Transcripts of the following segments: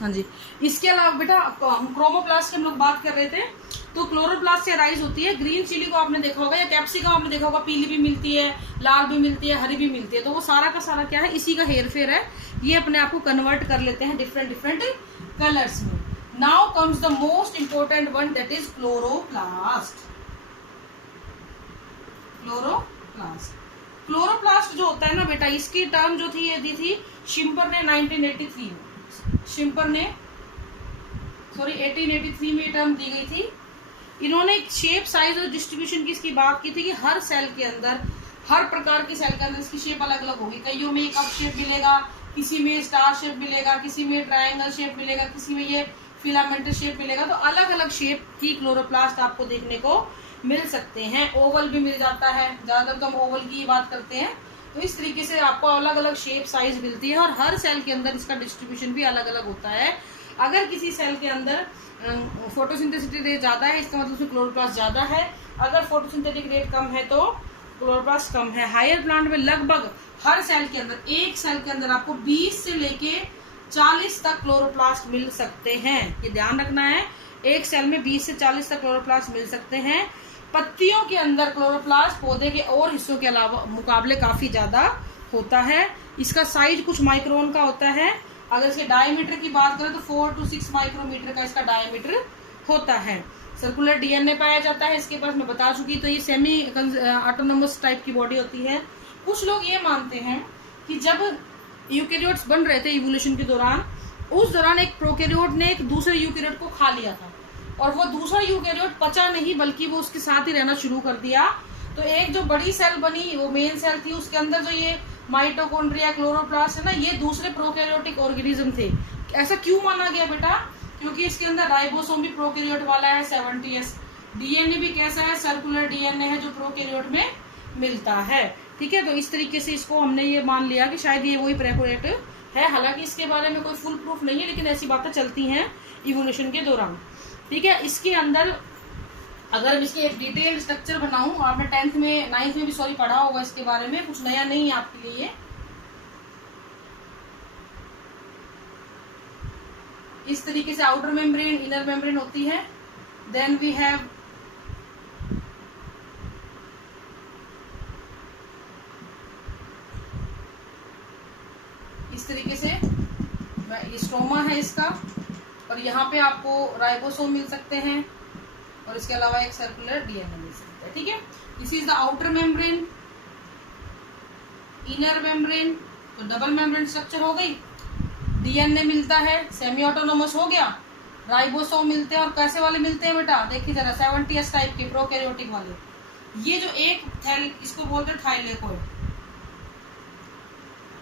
हाँ जी। इसके अलावा बेटा हम क्रोमोप्लास्ट की हम लोग बात कर रहे थे, तो क्लोरोप्लास्ट से राइज होती है। ग्रीन चिली को आपने देखा होगा या कैप्सिकम आपने देखा होगा, पीली भी मिलती है, लाल भी मिलती है, हरी भी मिलती है। तो वो सारा का सारा क्या है, इसी का हेर फेर है। ये अपने आप को कन्वर्ट कर लेते हैं डिफरेंट डिफरेंट कलर्स में। Now comes the most important one, that is chloroplast. Chloroplast जो होता है ना बेटा, इसकी टर्म जो थी ये दी थी शिम्पर ने 1983 में। शिम्पर ने 1883 में टर्म दी गई थी। इन्होंने शेप, साइज और डिस्ट्रीब्यूशन की इसकी बात की थी कि हर सेल के अंदर, हर प्रकार के सेल के अंदर इसकी शेप अलग अलग होगी। कईयों में कप शेप मिलेगा, किसी में स्टार शेप मिलेगा, किसी में ट्रायंगल शेप मिलेगा, किसी में ये फिलामेंटल शेप मिलेगा। तो अलग अलग शेप की क्लोरोप्लास्ट आपको देखने को मिल सकते हैं। ओवल भी मिल जाता है, ज्यादातर तो हम ओवल की बात करते हैं। तो इस तरीके से आपको अलग अलग शेप, साइज मिलती है और हर सेल के अंदर इसका डिस्ट्रीब्यूशन भी अलग अलग होता है। अगर किसी सेल के अंदर फोटोसिंथेसिस रेट ज्यादा है, इसका मतलब उसमें क्लोरोप्लास्ट ज्यादा है। अगर फोटोसिंथेटिक रेट कम है तो क्लोरोप्लास्ट कम है। हायर प्लांट में लगभग हर सेल के अंदर, एक सेल के अंदर आपको 20 से लेके 40 तक क्लोरोप्लास्ट मिल सकते हैं। ये ध्यान रखना है, एक सेल में 20 से 40 तक क्लोरोप्लास्ट मिल सकते हैं। पत्तियों के अंदर क्लोरोप्लास्ट पौधे के और हिस्सों के अलावा मुकाबले काफी ज्यादा होता है। इसका साइज कुछ माइक्रोन का होता है। अगर इसके डायमीटर की बात करें तो 4 to 6 माइक्रोमीटर का इसका डायमीटर होता है। सर्कुलर डीएनए पाया जाता है इसके पास, मैं बता चुकी। तो ये सेमी ऑटोनोमस टाइप की बॉडी होती है। कुछ लोग ये मानते हैं कि जब यूकेरियोट्स बन रहे थे इवोल्यूशन के दौरान, उस दौरान एक प्रोकैरियोट ने एक दूसरे यूकेरियोट को खा लिया था और वो दूसरा यूकेरियोट पचा नहीं, बल्कि वो उसके साथ ही रहना शुरू कर दिया। तो एक जो बड़ी सेल बनी, वो मेन सेल थी, उसके अंदर जो ये माइटोकॉन्ड्रिया, क्लोरोप्लास्ट है ना, ये दूसरे प्रोकैरियोटिक ऑर्गेनिज्म थे। ऐसा क्यों माना गया बेटा? क्योंकि इसके अंदर राइबोसोम भी प्रोकैरियोट वाला है 70s। डीएनए भी कैसा है, सर्कुलर डीएनए है जो प्रोकैरियोट में मिलता है। ठीक है, तो इस तरीके से इसको हमने ये मान लिया कि शायद ये वही प्रोकैरियोट है। हालांकि इसके बारे में कोई फुल प्रूफ नहीं है, लेकिन ऐसी बातें चलती हैं इवोल्यूशन के दौरान। ठीक है, इसके अंदर अगर इसके एक डिटेल्ड स्ट्रक्चर बनाऊं, आपने 10th में 9th में भी सॉरी पढ़ा होगा इसके बारे में, कुछ नया नहीं है आपके लिए। इस तरीके से आउटर मेम्ब्रेन, इनर मेम्ब्रेन होती है। देन वी हैव इस तरीके से स्ट्रोमा है इसका, और यहाँ पे आपको राइबोसोम मिल सकते हैं और इसके अलावा एक सर्कुलर डीएनए मिल सकता है। ठीक है, this is the outer membrane, inner membrane. तो डबल मेम्ब्रेन स्ट्रक्चर हो गई। डीएनए मिलता है, सेमी ऑटोनोमस हो गया, राइबोसोम मिलते हैं। और कैसे वाले मिलते हैं बेटा, देखिए जरा, 70s टाइप के प्रोकैरियोटिक वाले। ये जो एक थैल, इसको बोलते हैं थाइलेकोइड,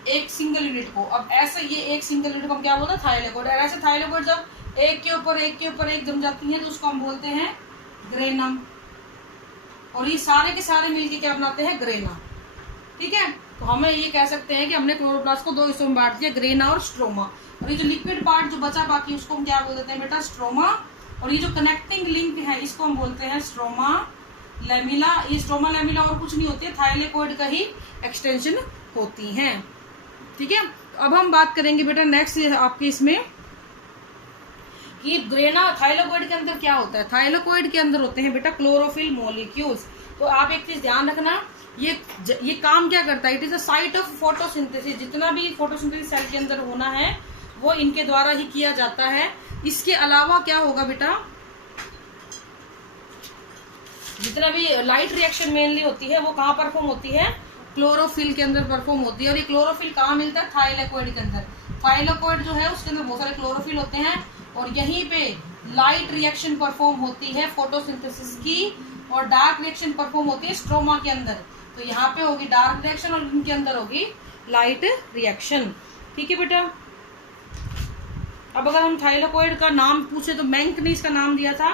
एक सिंगल यूनिट को। अब ऐसा ये एक सिंगल यूनिट को हम क्या बोलते हैं, थाइलेकोइड। और ऐसे थाइलेकोइड जब एक के ऊपर एक के ऊपर एक जम जाती है तो उसको हम बोलते हैं ग्रेनम। और ये सारे के सारे मिलके क्या बनाते हैं, ग्रेना। ठीक है, तो हमें ये कह सकते हैं कि हमने क्लोरोप्लास्ट को दो हिस्सों में बांट दिया, ग्रेना और स्ट्रोमा। और ये जो लिक्विड पार्ट जो बचा बाकी, उसको हम क्या बोल देते हैं बेटा, स्ट्रोमा। और ये जो कनेक्टिंग लिंक है, इसको हम बोलते हैं स्ट्रोमा लेमिला। ये स्ट्रोमा लेमिला और कुछ नहीं होती है, थाइलेकोइड का ही एक्सटेंशन होती है। ठीक है, अब हम बात करेंगे बेटा नेक्स्ट आपके इसमें कि ग्रेना, थाइलेकोइड के अंदर क्या होता है। थाइलेकोइड के अंदर होते हैं बेटा क्लोरोफिल मॉलिक्यूल्स। तो आप एक चीज ध्यान रखना, ये काम क्या करता है, it is a site of photosynthesis. जितना भी फोटोसिंथेसिस सेल के अंदर होना है वो इनके द्वारा ही किया जाता है। इसके अलावा क्या होगा बेटा, जितना भी लाइट रिएक्शन मेनली होती है वो कहाँ परफॉर्म होती है, क्लोरोफिल के अंदर परफॉर्म होती है। और ये क्लोरोफिल कहाँ मिलता है, थाइलेकोइड के अंदर। थाइलेकोइड जो है उसके अंदर बहुत सारे क्लोरोफिल होते हैं और यहीं पे लाइट रिएक्शन परफॉर्म होती है फोटोसिंथेसिस की, और डार्क रिएक्शन परफॉर्म होती है स्ट्रोमा के अंदर। तो यहाँ पे होगी डार्क रिएक्शन और इनके अंदर होगी लाइट रिएक्शन। ठीक है बेटा, अब अगर हम थाइलेकोइड का नाम पूछे तो मैंक ने इसका नाम दिया था।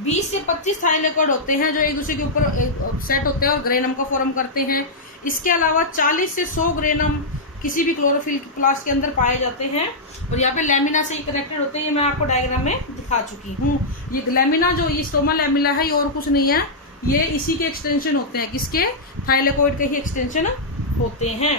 20 से 25 थाइलेकोइड होते हैं जो एक दूसरे के ऊपर सेट होते हैं और ग्रेनम का फॉर्म करते हैं। इसके अलावा 40 से 100 ग्रेनम किसी भी क्लोरोफिल प्लास्ट के अंदर पाए जाते हैं और यहाँ पे लेमिना से ही कनेक्टेड होते हैं। ये मैं आपको डायग्राम में दिखा चुकी हूँ। ये लेमिना जो ये स्टोमा लेमिना है, ये और कुछ नहीं है, ये इसी के एक्सटेंशन होते हैं। किसके, थाइलेकोइड के ही एक्सटेंशन होते हैं।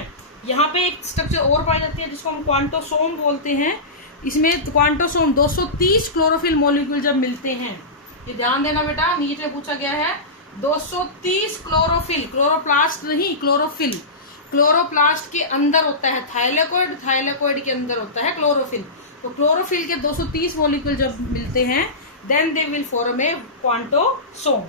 यहाँ पे एक स्ट्रक्चर और पाई जाती है जिसको हम क्वांटोसोम बोलते हैं। इसमें क्वांटोसोम 230 क्लोरोफिल मॉलिक्यूल जब मिलते हैं, ये ध्यान देना बेटा, नीचे पूछा गया है 230 क्लोरोफिल, क्लोरोप्लास्ट नहीं क्लोरोफिल, क्लोरोप्लास्ट के अंदर होता है थाइलेकोइड, थाइलेकोइड के अंदर होता है क्लोरोफिल। तो क्लोरोफिल के 230 मॉलिक्यूल जब मिलते हैं then they will form a quantasome.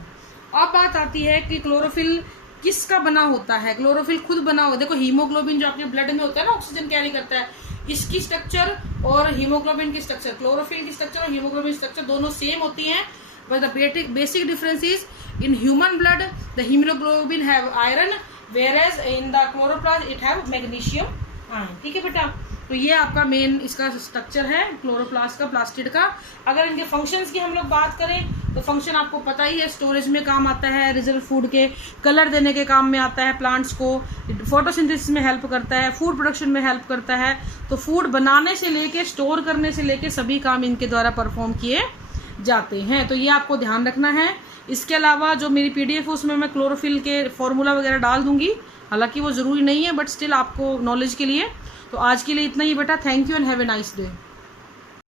अब बात आती है कि क्लोरोफिल किसका बना होता है। क्लोरोफिल खुद बना हो, देखो हीमोग्लोबिन जो आपके ब्लड में होता है ना, ऑक्सीजन कैरी करता है, इसकी स्ट्रक्चर और हीमोग्लोबिन की स्ट्रक्चर, क्लोरोफिल की स्ट्रक्चर और हीमोग्लोबिन स्ट्रक्चर दोनों सेम होती हैं, but the basic difference is in human blood the haemoglobin have iron whereas in the chloroplast it have magnesium ion। ठीक है बेटा, तो ये आपका मेन इसका स्ट्रक्चर है क्लोरोप्लास्ट का, प्लास्टिड का। अगर इनके फंक्शंस की हम लोग बात करें तो फंक्शन आपको पता ही है, स्टोरेज में काम आता है, रिजर्व फूड के कलर देने के काम में आता है, प्लांट्स को फोटोसिंथेसिस में हेल्प करता है, फूड प्रोडक्शन में हेल्प करता है। तो फूड बनाने से लेके स्टोर करने से लेके सभी काम इनके द्वारा परफॉर्म किए जाते हैं, तो ये आपको ध्यान रखना है। इसके अलावा जो मेरी पीडीएफ है उसमें मैं क्लोरोफिल के फॉर्मूला वगैरह डाल दूंगी, हालांकि वो ज़रूरी नहीं है बट स्टिल आपको नॉलेज के लिए। तो आज के लिए इतना ही बेटा, thank you and have a nice day.